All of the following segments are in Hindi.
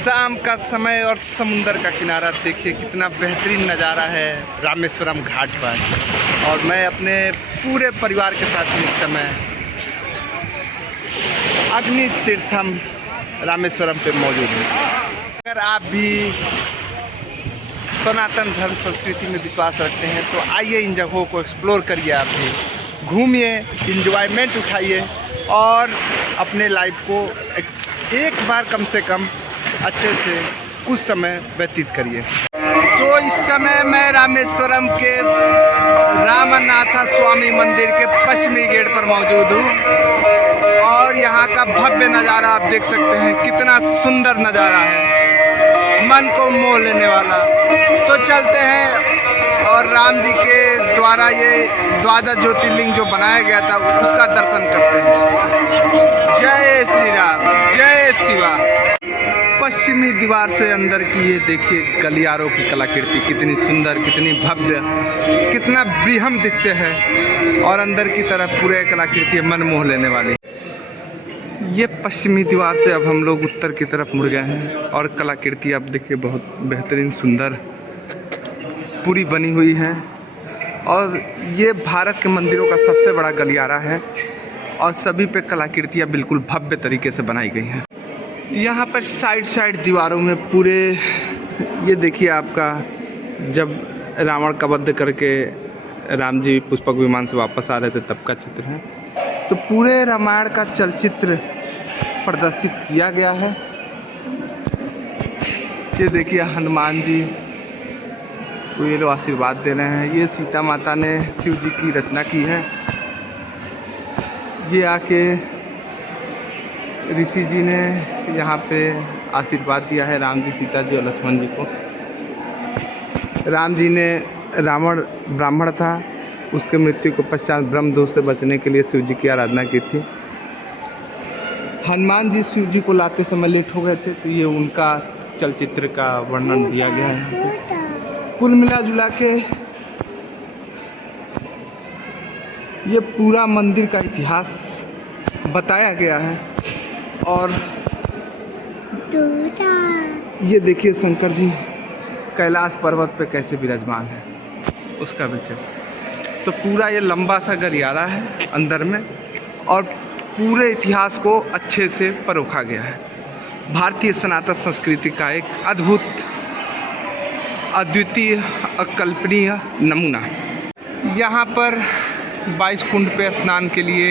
शाम का समय और समुंदर का किनारा देखिए कितना बेहतरीन नज़ारा है रामेश्वरम घाट पर। और मैं अपने पूरे परिवार के साथ इस समय अग्नि तीर्थम रामेश्वरम पे मौजूद हूँ। अगर आप भी सनातन धर्म संस्कृति में विश्वास रखते हैं तो आइए इन जगहों को एक्सप्लोर करिए, आप भी घूमिए, इंजॉयमेंट उठाइए और अपने लाइफ को एक बार कम से कम अच्छे से कुछ समय व्यतीत करिए। तो इस समय मैं रामेश्वरम के रामनाथ स्वामी मंदिर के पश्चिमी गेट पर मौजूद हूँ और यहाँ का भव्य नज़ारा आप देख सकते हैं, कितना सुंदर नज़ारा है, मन को मोह लेने वाला। तो चलते हैं और राम जी के द्वारा ये द्वादश ज्योतिर्लिंग जो बनाया गया था उसका दर्शन करते हैं। जय श्री राम, जय शिवा। पश्चिमी दीवार से अंदर की ये देखिए गलियारों की कलाकृति कितनी सुंदर, कितनी भव्य, कितना बृहम दृश्य है और अंदर की तरफ पूरे कलाकृति मन मोह लेने वाली। ये पश्चिमी दीवार से अब हम लोग उत्तर की तरफ मुड़ गए हैं और कलाकृति आप देखिए बहुत बेहतरीन सुंदर पूरी बनी हुई है। और ये भारत के मंदिरों का सबसे बड़ा गलियारा है और सभी पे कलाकृतियाँ बिल्कुल भव्य तरीके से बनाई गई हैं। यहाँ पर साइड दीवारों में पूरे ये देखिए आपका जब रावण का वध करके राम जी पुष्पक विमान से वापस आ रहे थे तब का चित्र है। तो पूरे रामायण का चलचित्र प्रदर्शित किया गया है। ये देखिए हनुमान जी को ये लोग आशीर्वाद दे रहे हैं। ये सीता माता ने शिव जी की रचना की है। ये आके ऋषि जी ने यहाँ पे आशीर्वाद दिया है राम जी, सीता जी और लक्ष्मण जी को। राम जी ने रावण ब्राह्मण था, उसके मृत्यु को पश्चात ब्रह्म दोष से बचने के लिए शिव जी की आराधना की थी। हनुमान जी शिव जी को लाते समय लेट हो गए थे, तो ये उनका चलचित्र का वर्णन दिया गया है। कुल मिला जुला के ये पूरा मंदिर का इतिहास बताया गया है। और ये देखिए शंकर जी कैलाश पर्वत पे कैसे विराजमान है उसका विचार। तो पूरा ये लंबा सा गलियारा है अंदर में और पूरे इतिहास को अच्छे से परोखा गया है। भारतीय सनातन संस्कृति का एक अद्भुत, अद्वितीय, अकल्पनीय नमूना। यहाँ पर 22 कुंड पे स्नान के लिए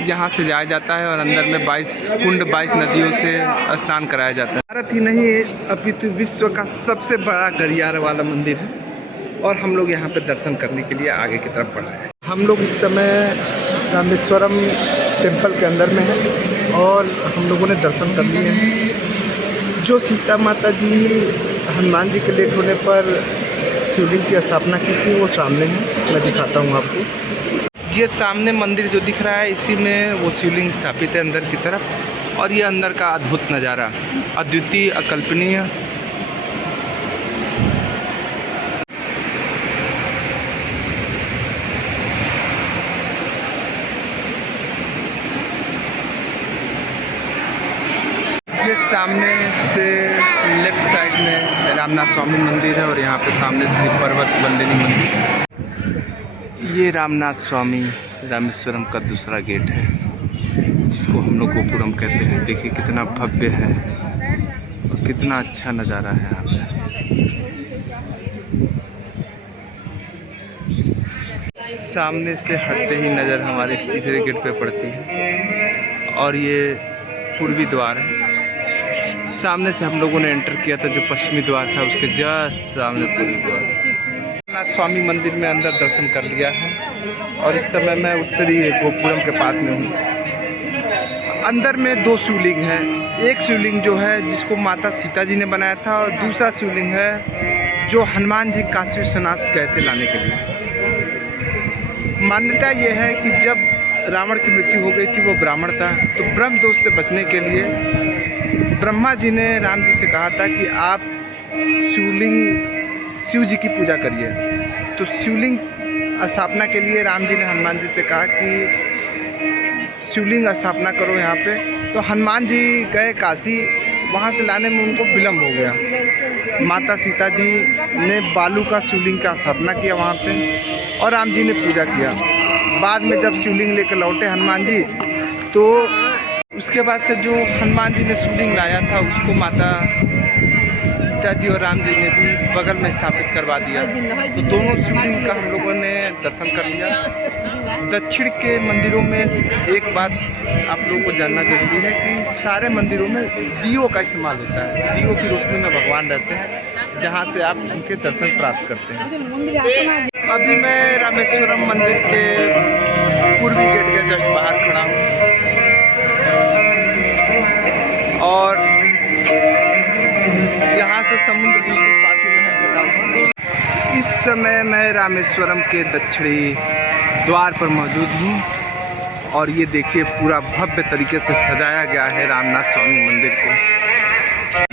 यहाँ से जाया जाता है और अंदर में 22 कुंड 22 नदियों से स्नान कराया जाता है। भारत ही नहीं अपितु विश्व का सबसे बड़ा गलियारा वाला मंदिर है और हम लोग यहाँ पे दर्शन करने के लिए आगे की तरफ बढ़ रहे हैं। हम लोग इस समय रामेश्वरम टेम्पल के अंदर में हैं और हम लोगों ने दर्शन कर लिए हैं। जो सीता माता जी हनुमान जी के लेट होने पर शिवलिंग की स्थापना की थी वो सामने है, मैं दिखाता हूँ आपको। ये सामने मंदिर जो दिख रहा है इसी में वो शिवलिंग स्थापित है अंदर की तरफ। और ये अंदर का अद्भुत नज़ारा, अद्वितीय, अकल्पनीय। ये सामने से लेफ्ट साइड में रामनाथ स्वामी मंदिर है और यहाँ पे सामने श्री पर्वत बंदिनी मंदिर। ये रामनाथ स्वामी रामेश्वरम का दूसरा गेट है जिसको हम लोग गोपुरम कहते हैं। देखिए कितना भव्य है और कितना अच्छा नज़ारा है यहाँ पे। सामने से हटते ही नज़र हमारे तीसरे गेट पे पड़ती है और ये पूर्वी द्वार है। सामने से हम लोगों ने एंटर किया था जो पश्चिमी द्वार था उसके जस्ट सामने पूर्वी द्वार। रामनाथ स्वामी मंदिर में अंदर दर्शन कर लिया है और इस समय मैं उत्तरी गोपुरम के पास में हूँ। अंदर में 2 शिवलिंग हैं। एक शिवलिंग जो है जिसको माता सीता जी ने बनाया था और दूसरा शिवलिंग है जो हनुमान जी काशी विश्वनाथ गए थे लाने के लिए। मान्यता ये है कि जब रावण की मृत्यु हो गई थी, वो ब्राह्मण था, तो ब्रह्म दोष से बचने के लिए ब्रह्मा जी ने राम जी से कहा था कि आप शिव जी की पूजा करिए। तो शिवलिंग स्थापना के लिए राम जी ने हनुमान जी से कहा कि शिवलिंग स्थापना करो यहाँ पे। तो हनुमान जी गए काशी वहाँ से लाने में उनको विलम्ब हो गया। माता सीता जी ने बालू का शिवलिंग का स्थापना किया वहाँ पे और राम जी ने पूजा किया। बाद में जब शिवलिंग लेकर लौटे हनुमान जी, तो उसके बाद से जो हनुमान जी ने शिवलिंग लाया था उसको माता सीता जी और राम जी ने भी बगल में स्थापित करवा दिया। तो दोनों शिवलिंग का हम लोगों ने दर्शन कर लिया। दक्षिण के मंदिरों में एक बात आप लोगों को जानना जरूरी है कि सारे मंदिरों में दियों का इस्तेमाल होता है। दियों की रोशनी में भगवान रहते हैं, जहाँ से आप उनके दर्शन प्राप्त करते हैं। अभी मैं रामेश्वरम मंदिर के पूर्वी गेट के जस्ट बाहर खड़ा हूँ और यहाँ से समुद्र बिल्कुल पास ही में है। इस समय मैं रामेश्वरम के दक्षिणी द्वार पर मौजूद हूँ और ये देखिए पूरा भव्य तरीके से सजाया गया है रामनाथ स्वामी मंदिर को।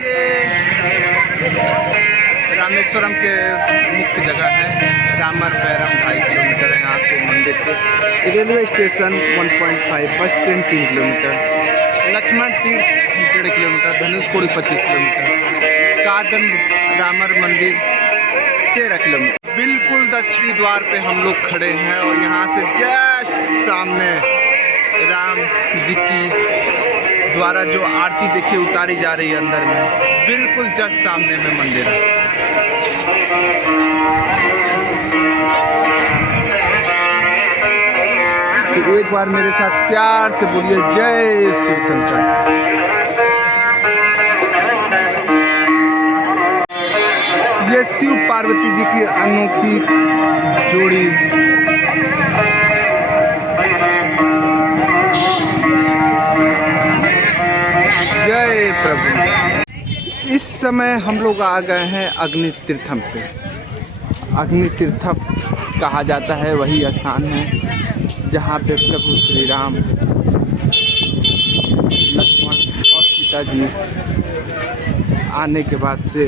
ये रामेश्वरम के मुख्य जगह है। रामर बैरम 2.5 किलोमीटर है यहाँ से मंदिर से। Railway station 1.5, bus stand 3 kilometre, Lakshman तीर्थ 1.5 किलोमीटर, धनुषकोडी 25 किलोमीटर, कादन रामर मंदिर 13 किलोमीटर। बिल्कुल दक्षिणी द्वार पे हम लोग खड़े हैं और यहाँ से जस्ट सामने राम जी की द्वारा जो आरती देखिए उतारी जा रही है अंदर में, बिल्कुल जस्ट सामने में मंदिर है। तो एक बार मेरे साथ प्यार से बोलिए जय शिव शंकर। ये शिव पार्वती जी की अनोखी जोड़ी जय प्रभु। इस समय हम लोग आ गए हैं अग्नि तीर्थम पे। अग्नि तीर्थम कहा जाता है वही स्थान है जहाँ पे प्रभु श्री राम, लक्ष्मण और सीता जी आने के बाद से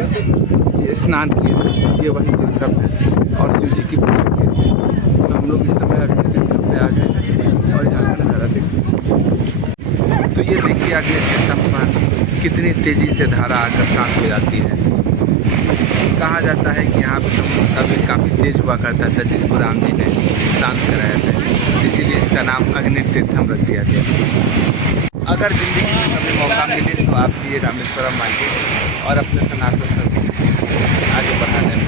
ये स्नान किए। ये वही तीर्थम है और शिव जी की पूजा की। तो हम लोग इस समय अग्नि तीर्थम पे आ गए और यहाँ का नज़ारा देखिए। तो ये देखिए अग्नि तीर्थम पर कितनी तेज़ी से धारा आकर शांत हो जाती है। कहा जाता है कि यहाँ पर समुद्र कभी काफ़ी तेज हुआ करता था जिसको राम जी ने शांत कराया था, इसीलिए इसका नाम अग्नि तीर्थम रख दिया गया। अगर ज़िंदगी में कभी मौका मिले तो आप भी ये रामेश्वरम आइए और अपने सनातन धर्म आगे बढ़ाने में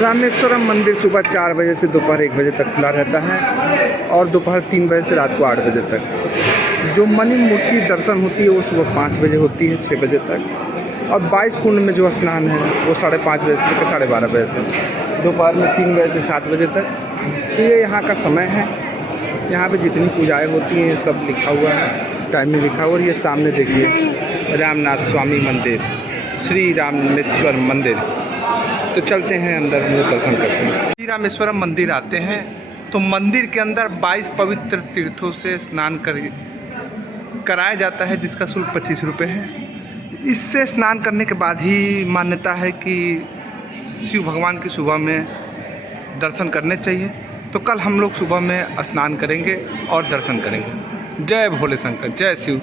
रामेश्वरम मंदिर सुबह 4 बजे से दोपहर 1 बजे तक खुला रहता है और दोपहर 3 बजे से रात को 8 बजे तक। जो मणि मूर्ति दर्शन होती है वो सुबह 5 बजे होती है 6 बजे तक और 22 कुंड में जो स्नान है वो 5:30 बजे से लेकर 12:30 बजे तक, दोपहर में 3 बजे से 7 बजे तक। तो ये यहाँ का समय है। यहाँ पे जितनी पूजाएँ होती हैं सब लिखा हुआ है, टाइमिंग लिखा हुआ। और ये सामने देखिए रामनाथ स्वामी मंदिर, श्री रामेश्वर मंदिर। तो चलते हैं अंदर, हम लोग दर्शन करते हैं। श्री रामेश्वरम मंदिर आते हैं तो मंदिर के अंदर 22 पवित्र तीर्थों से स्नान कराया जाता है जिसका शुल्क 25 रुपये है। इससे स्नान करने के बाद ही मान्यता है कि शिव भगवान की सुबह में दर्शन करने चाहिए। तो कल हम लोग सुबह में स्नान करेंगे और दर्शन करेंगे। जय भोले शंकर, जय शिव।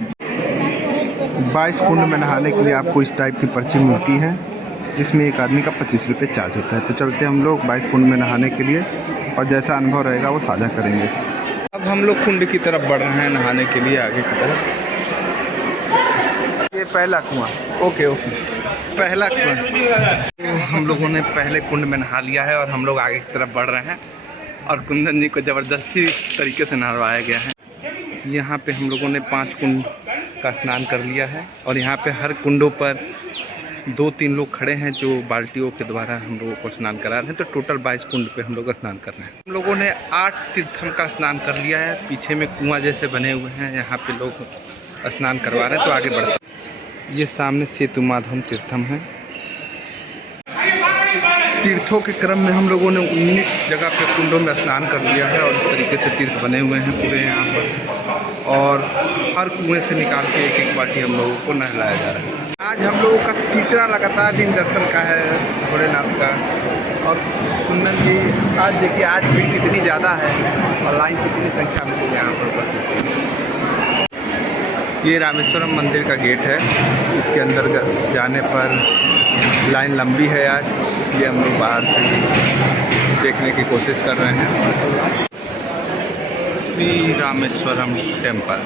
22 कुंड में नहाने के लिए आपको इस टाइप की पर्ची मिलती है जिसमें एक आदमी का 25 रुपये चार्ज होता है। तो चलते हम लोग 22 कुंड में नहाने के लिए और जैसा अनुभव रहेगा वो साझा करेंगे। अब हम लोग कुंड की तरफ बढ़ रहे हैं नहाने के लिए, आगे की तरफ। ये पहला कुआं, ओके पहला कुआं। हम लोगों ने पहले कुंड में नहा लिया है और हम लोग आगे की तरफ बढ़ रहे हैं और कुंदन जी को ज़बरदस्ती तरीके से नहवाया गया है। यहाँ पे हम लोगों ने 5 कुंड का स्नान कर लिया है और यहाँ पे हर कुंडों पर 2-3 लोग खड़े हैं जो बाल्टियों के द्वारा हम लोगों को स्नान करा रहे हैं। तो टोटल 22 कुंड पे हम लोग स्नान कर रहे हैं। हम लोगों ने 8 तीर्थम का स्नान कर लिया है। पीछे में कुआं जैसे बने हुए हैं, यहाँ पे लोग स्नान करवा रहे हैं। तो आगे बढ़ते हैं। ये सामने सेतु माधव तीर्थम है। तीर्थों के क्रम में हम लोगों ने 19 जगह पे कुंडों में स्नान कर लिया है और इस तरीके से तीर्थ बने हुए हैं पूरे यहाँ पर। और हर कुएं से निकाल के एक बाल्टी हम लोगों को नहलाया जा रहा है। आज हम लोगों का तीसरा लगातार दिन दर्शन का है भोलेनाथ का। कुंदन जी, आज देखिए आज भीड़ कितनी ज़्यादा है और लाइन कितनी संख्या में लोग यहाँ पर उपस्थित है। ये रामेश्वरम मंदिर का गेट है, इसके अंदर जाने पर लाइन लंबी है आज, इसलिए हम लोग बाहर से देखने की कोशिश कर रहे हैं। श्री रामेश्वरम टेम्पल।